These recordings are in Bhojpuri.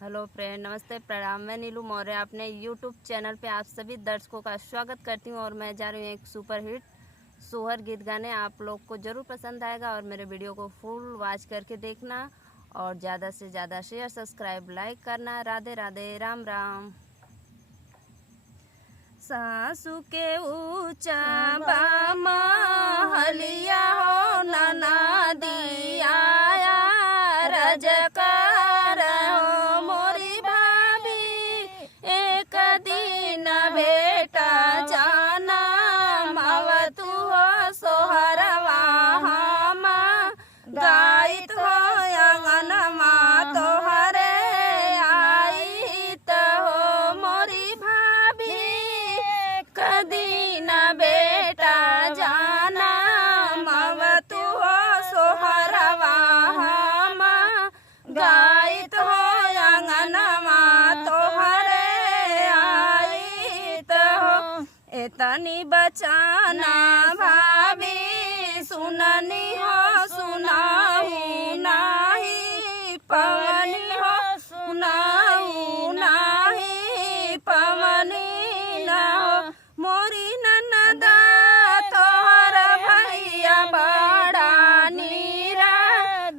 हेलो फ्रेंड, नमस्ते, प्रणाम। मैं नीलू मौर्य अपने यूट्यूब चैनल पे आप सभी दर्शकों का स्वागत करती हूँ और मैं जा रही हूँ एक सुपर हिट सोहर गीत गाने। आप लोग को ज़रूर पसंद आएगा और मेरे वीडियो को फुल वॉच करके देखना और ज़्यादा से ज़्यादा शेयर, सब्सक्राइब, लाइक करना। राधे राधे, राम राम। सासू के ऊंचा बामा हलिया हो नना दिया रजकर हो मोरी भाभी, एक दिन बेटा जाना मवतु हो सोहरवा हमा गाइत हो अंगन मा तोहरे आइत हो मोरी भाभी, कदी न बेटा जाना मवतु हो सोहरवा हमा गाइत हो अंगनमा तोहरे आइत हो। एतनी बचाना भाभी सुननी हो सुनाऊ नाही पवनी हो सुनाऊ नाही पवनी न हो मोरी ननदा तोहर भैया बड़ा नीरा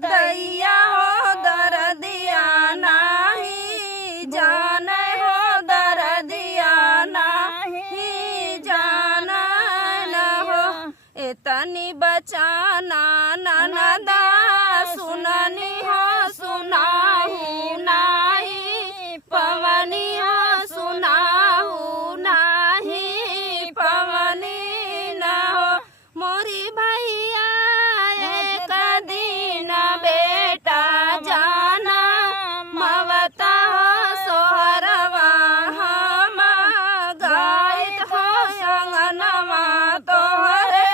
दैया हो दरदिया नाही जाने हो दरदिया नाही जाना न हो। एतनी बचाना ननदा सुननी हो सुनाऊ नाही पवनी हो सुनाऊ नाही पवनी न हो मोरी भैया, एक दिन बेटा जाना मवता हो सोहरवा हमा गाइत हो अंगनमा तोहरे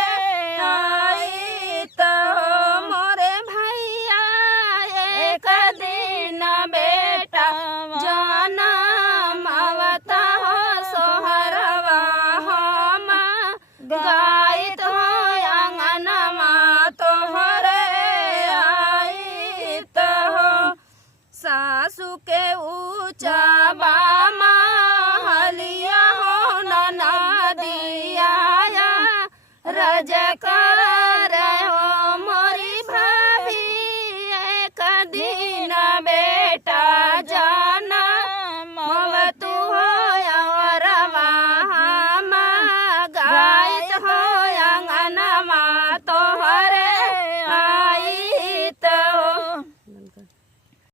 आइत हो मोरे भैया, एक दिन बेटा जाना मवता हो सोहरवा हमा गाइत हो अंगनमा तोहरे आइत हो। सासू के ऊंचा बामा हलिया हो नना दिया रज कर हो